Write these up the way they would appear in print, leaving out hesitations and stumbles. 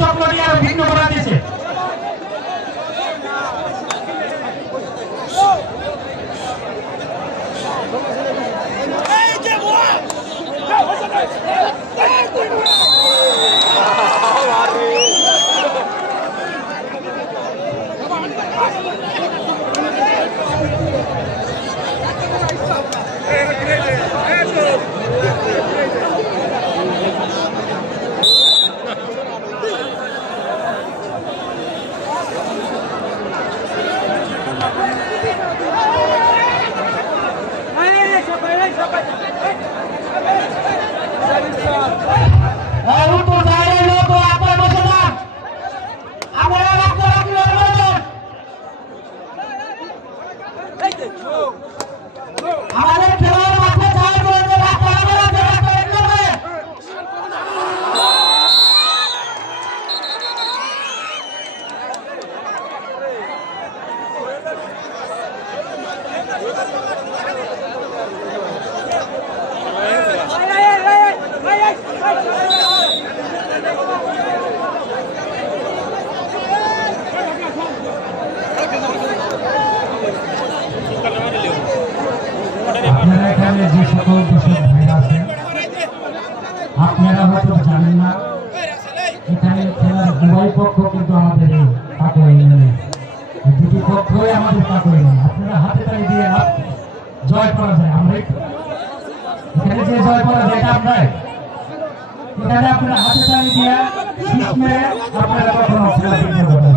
চক্রটি আরো ভিন্ন করা দিয়েছে। আমাদের খেলোয়াড় মাঠে ছাড় করে দেবে। আপনারা এখানে যে সকল দেশের ভাই আছেন আপনারা হয়তো জানেন না, এখানে খেলার উভয় পক্ষ কিন্তু আমাদের এই কাকড়া ইউনিয়নের দুটি পক্ষই আমাদের কাকড়া ইউনিয়ন। আপনারা হাতে তালি দিয়ে জয় করা যায়। আমরা এখানে যে জয় করা যায় এটা আপনার এখানে আপনারা হাতে তালি দিয়ে শীষ মেরে আপনারা কখনো খেলা দেখতে পাবেন।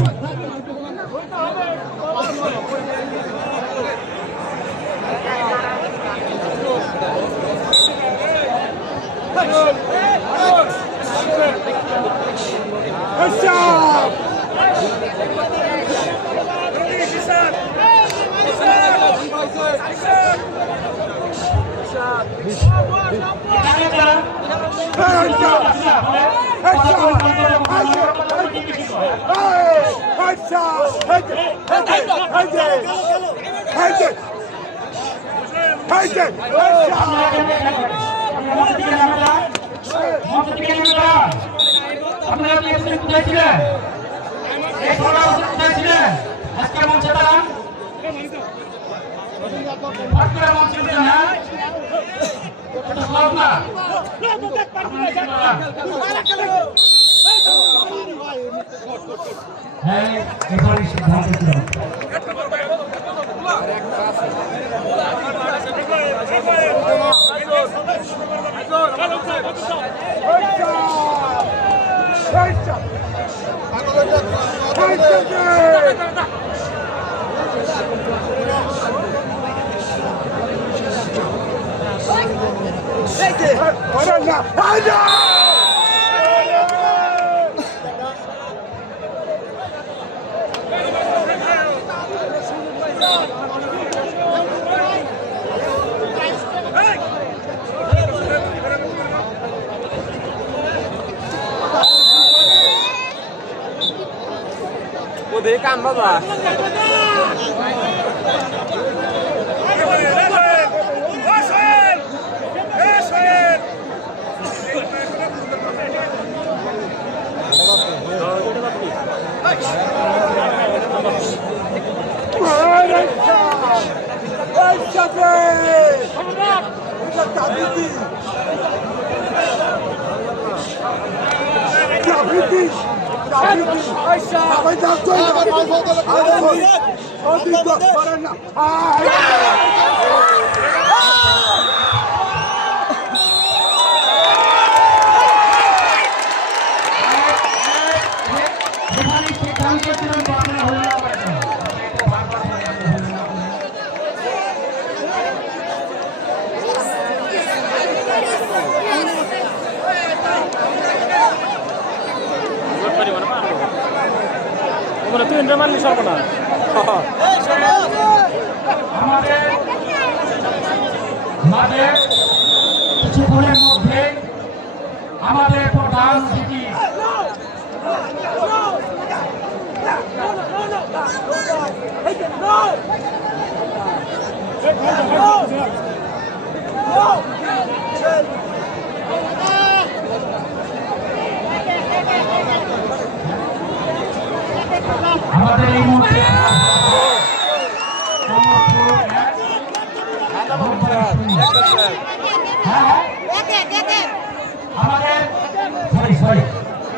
আপনারা কোথায় ছিলেন? কোথায় ছিলেন আজকে মঞ্চে দাঁড়ান। হ্যাঁ এবারে সিদ্ধান্ত Udah kan bapak. তুই মানলি সব না আমাদের কিছুক্ষণের মধ্যে আমাদের প্রধান অতিথি আমাদের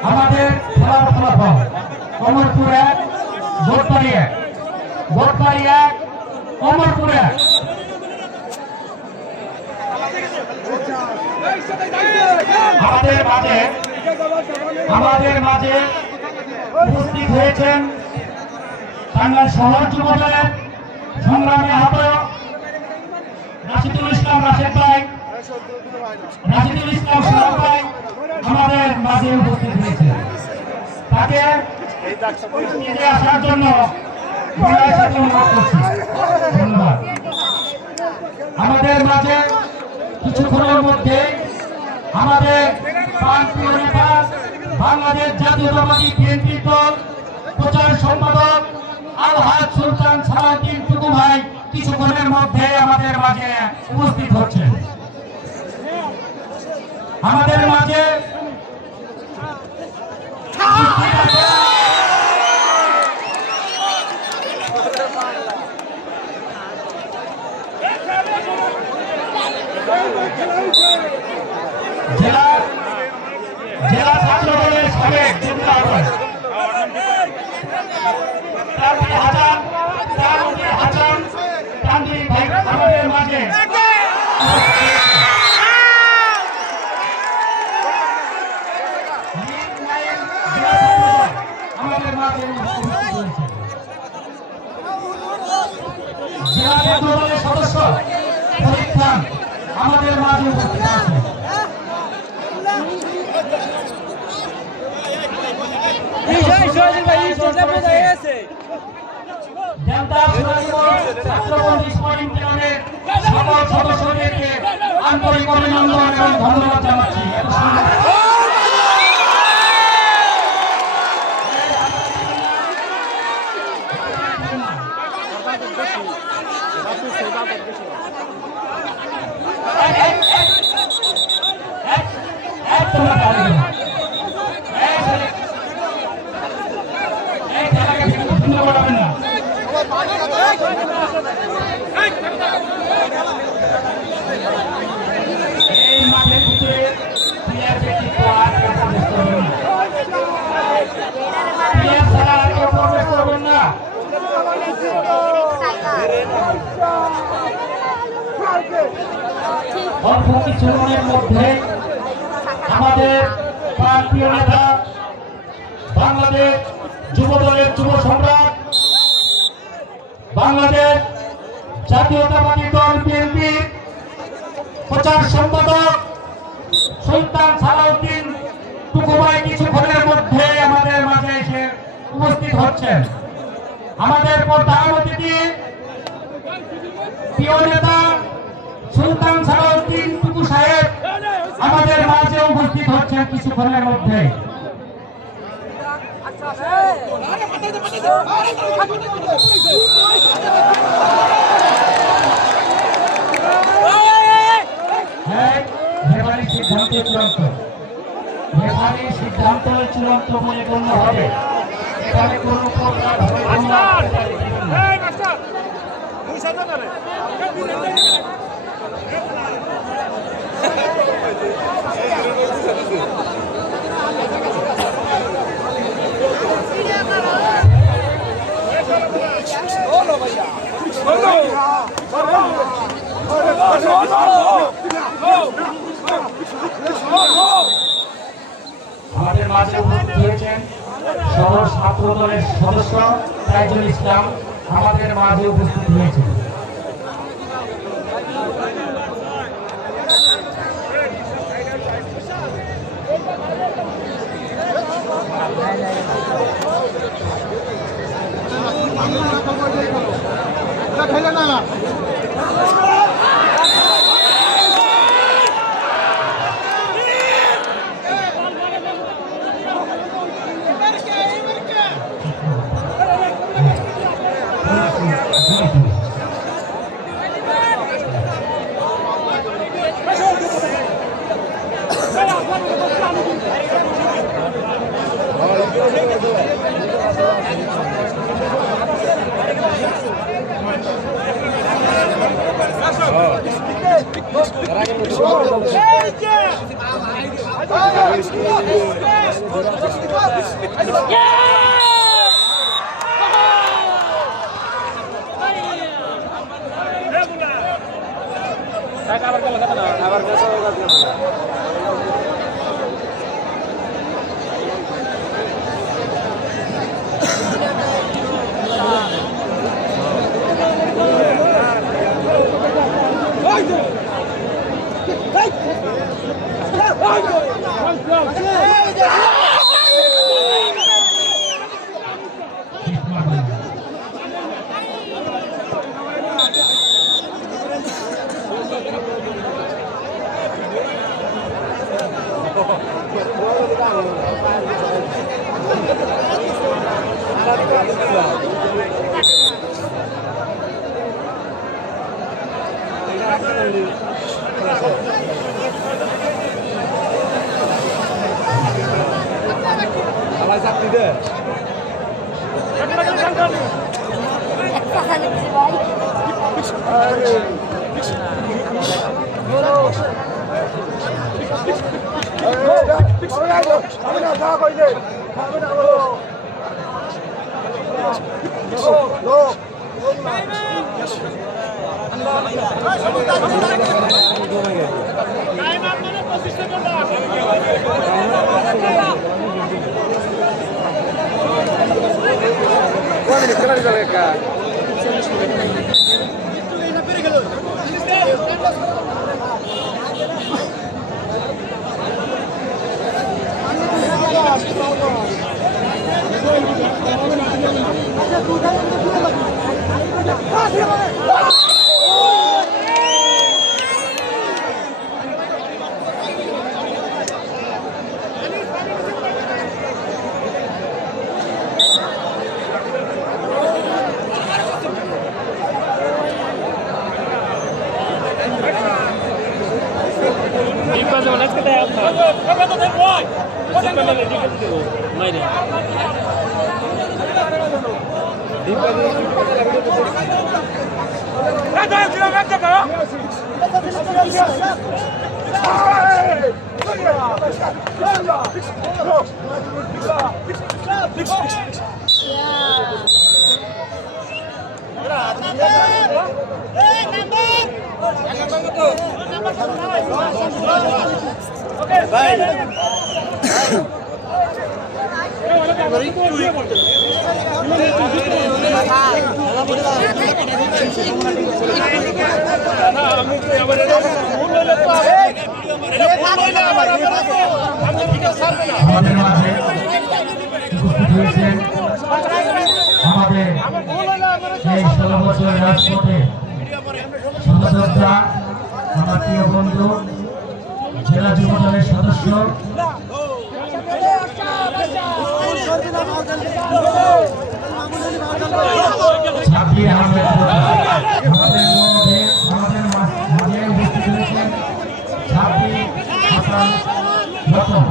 আমাদের খেলার ফলাফল কমরপুর 1 ভোটবাড়ি 1 ভোটবাড়ি 1 কমরপুর 1। আমাদের মাঝে উপস্থিত হয়েছেন টাঙ্গাইল শহর যুবদলের সংগ্রামী আহ্বায়ক রাশিদুল ইসলাম রাশেদ ভাই, রাশিদুল ইসলাম সাহেব ভাই আমাদের মাঝে উপস্থিত হয়েছেন। তাকে এগিয়ে আসার জন্য অনুরোধ করছি। ধন্যবাদ। আমাদের মাঝে কিছুক্ষণের মধ্যে আমাদের প্রান্তীয় নেতা বাংলাদেশ জাতীয়তাবাদী বিএনপি দল প্রচার সম্পাদক আলহাজ সুলতান সালাউদ্দিন টুকু ভাই কিছুক্ষণের মধ্যে আমাদের মাঝে উপস্থিত হচ্ছেন। আমাদের মাঝে জেলা ছাত্র দলের সাবেক যুগ্ম আহ্বায়ক তান্ত্রিক ভাই আমাদের মাঝে আমাদের মাঝে জেলা ছাত্র দলের সদস্য পরীক্ষা আমাদের মাঝে উপস্থিত আছে। সকল সদস্যদেরকে আন্তরিক অভিনন্দন এবং ধন্যবাদ জানাচ্ছি। এই মাঠের ভিতরে প্লেয়ার ছাড়া আর কেউ প্রবেশ করবেন না। অল্প কিছুক্ষণের মধ্যে আমাদের প্রান্তীয় নেতা বাংলাদেশ যুবদলের যুব সম্রাট বাংলাদেশ জাতীয়তাবাদী দল বিএনপি প্রচার সম্পাদক সুলতান সালাউদ্দিন টুকু ভাই কিছুক্ষণের মধ্যে আমাদের মাঝে এসে উপস্থিত হচ্ছেন। আমাদের প্রধান অতিথি প্রিয় নেতা সুলতান সালাউদ্দিন টুকু সাহেব আমাদের মাঝে উপস্থিত হচ্ছেন কিছুক্ষণের মধ্যে। সিদ্ধান্ত চূড়ান্ত বলে গণ্য হবে। এখানে কোনো আমাদের মাঝে উপস্থিত হয়েছেন শহর ছাত্র দলের সদস্য তাইজুল ইসলাম আমাদের মাঝে উপস্থিত হয়েছেন। আমাদের মাঝে উপস্থিত হয়েছেন আমাদের এই 16 বছরের রাজপথে সহযোদ্ধা, আমার প্রিয় বন্ধু, জেলা যুবদলের সদস্য সাব্বির আহমেদ। আমাদের মাঝে উপস্থিত হয়েছেন সাব্বির হাসান রতন।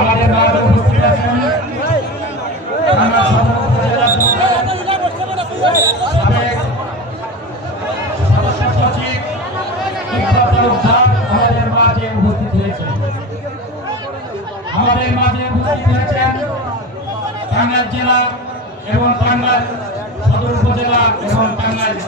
আমাদের মাঝে উপস্থিত আছেন টাঙ্গাইল সদর উপজেলা সাবেক সদস্য সচিব ইকবাল তালুকদার আমাদের মাঝে উপস্থিত হয়েছেন। আমাদের মাঝে উপস্থিত হয়েছেন টাঙ্গাইল জেলা এবং টাঙ্গাইল সদর উপজেলা এবং টাঙ্গাইল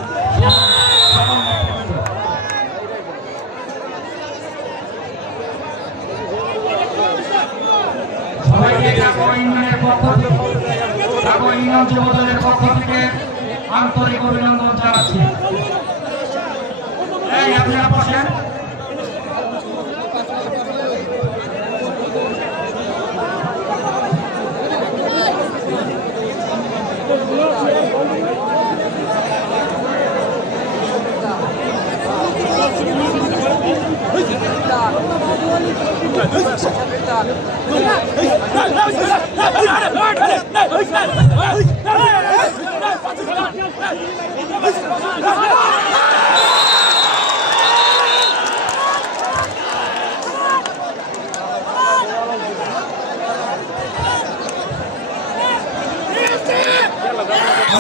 সবাইকে কাকড়া ইউনিয়নের পক্ষ থেকে, কাকড়া ইউনিয়ন যুবদলের পক্ষ থেকে আন্তরিক অভিনন্দন জানাচ্ছি। এই আপনারা বসেন।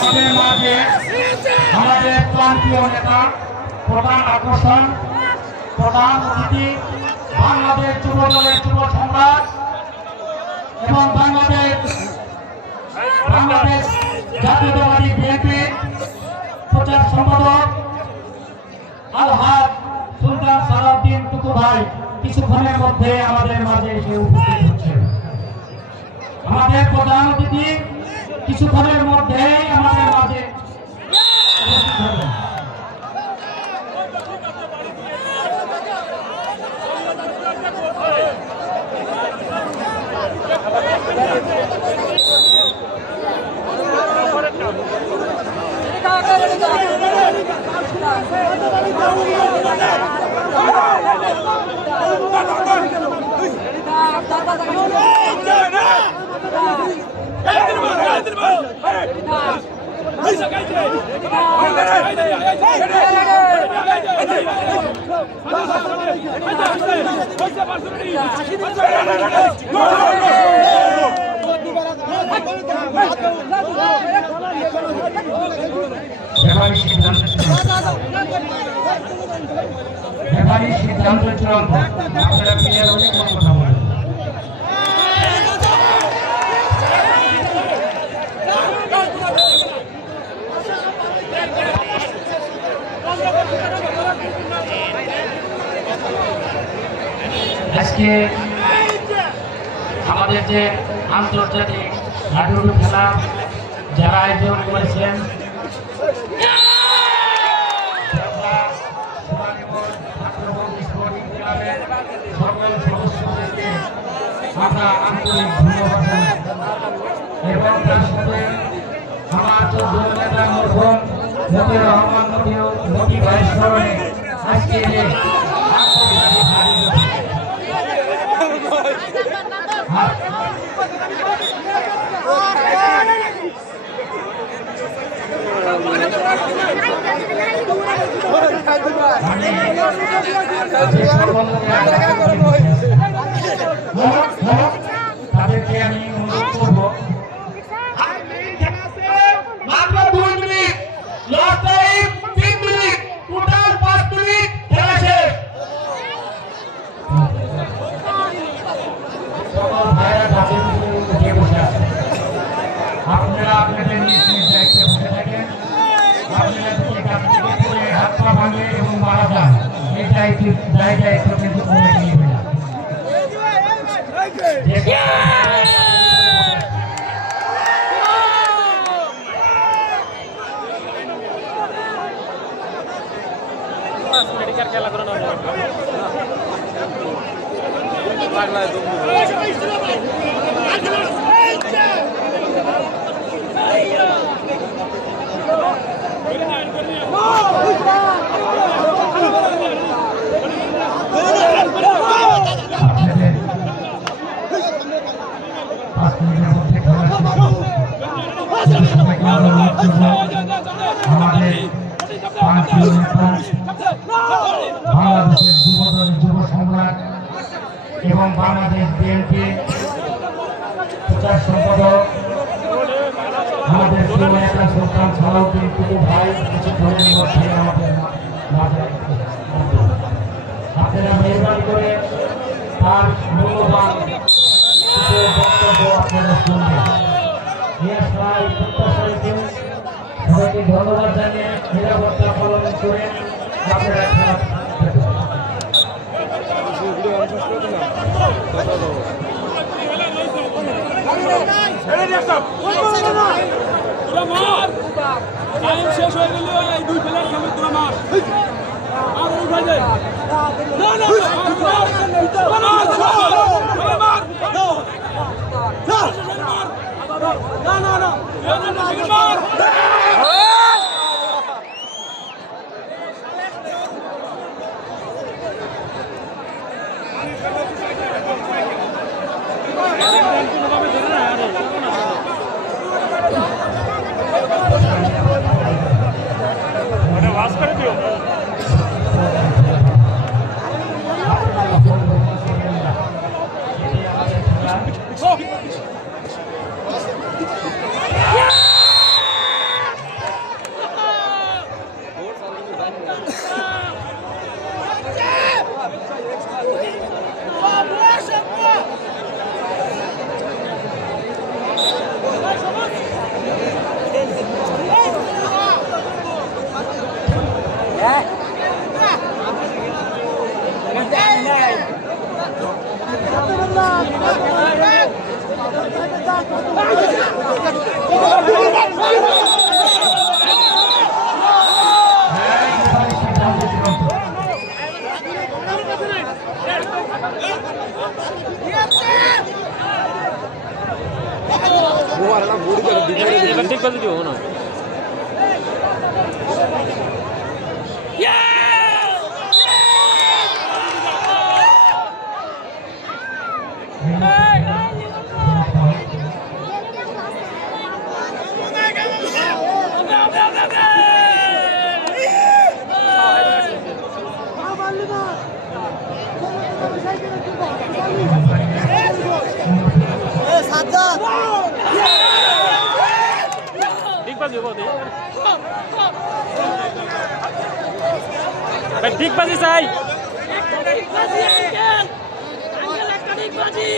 আমাদের মাঝে আমাদের প্রান্তীয় নেতা, প্রধান আকর্ষণ, প্রধান অতিথি, বাংলাদেশ যুব দলের যুব সম্রাট এবং বাংলাদেশ জাতীয়তাবাদী বিএনপি প্রচার সম্পাদক আলহাজ সুলতান সালাউদ্দিন টুকু ভাই কিছুক্ষণের মধ্যে আমাদের মাঝে এসে উপস্থিত হচ্ছেন। আমাদের প্রধান অতিথি কিছুক্ষণের মধ্যেই আমাদের মাঝে উপস্থিত হবেন। সিদ্ধান্ত চূড়ান্ত। আপনারা ক্লিয়ার হলে কথা বলেন। আজকে আমাদের যে আন্তর্জাতিক হাডুডু খেলা যারা আয়োজন করেছেন সকল সদস্যদেরকে আমরা আন্তরিক ধন্যবাদ জানাই এবং তার সাথে আমার 14 নেতা মরহুম মতিউর রহমান মতি ভাইয়ের স্মরণে আজকে তাদেরকে আমি অনুরোধ করব মাত্র 2 minute, last time 3 minute, total 5 minute খেলা শেষ। সকল ভাইরা ঢাকে উঠে বসে আছেন। আপনারা আপনাদের নিজ নিজ দায়িত্বে বসে থাকেন। আপনারা যদি কাছ থেকে পড়ে হাত পা ভাঙে এবং মারা যান, এই দায়িত্ব কিন্তু কমে নিবে না। খেলা করে না বাংলাদেশের যুবদল যুব সম্রাট এবং বাংলাদেশ বিএনপি প্রচার সম্পাদক আমাদের যুব নেতা সুলতান সালাউদ্দিন টুকু ভাই কিছুক্ষণের মধ্যে আমাদের মাঝে আপনারা মেহরবানি করে তার মূল্যবান বক্তব্য আপনারা শুনবেন। সবাইকে ধন্যবাদ জানিয়ে নিরাপত্তা পালন করে আপনারা খেলা শেষ হয়ে গেল এই 2 প্লেয়ার খেলে তোরা মার আর উঠাই দে वास कर दियो বাজে দিব না ঠিক বাজে বদে ভাই ঠিক বাজে চাই আঙ্কেল একটা ঠিক বাজি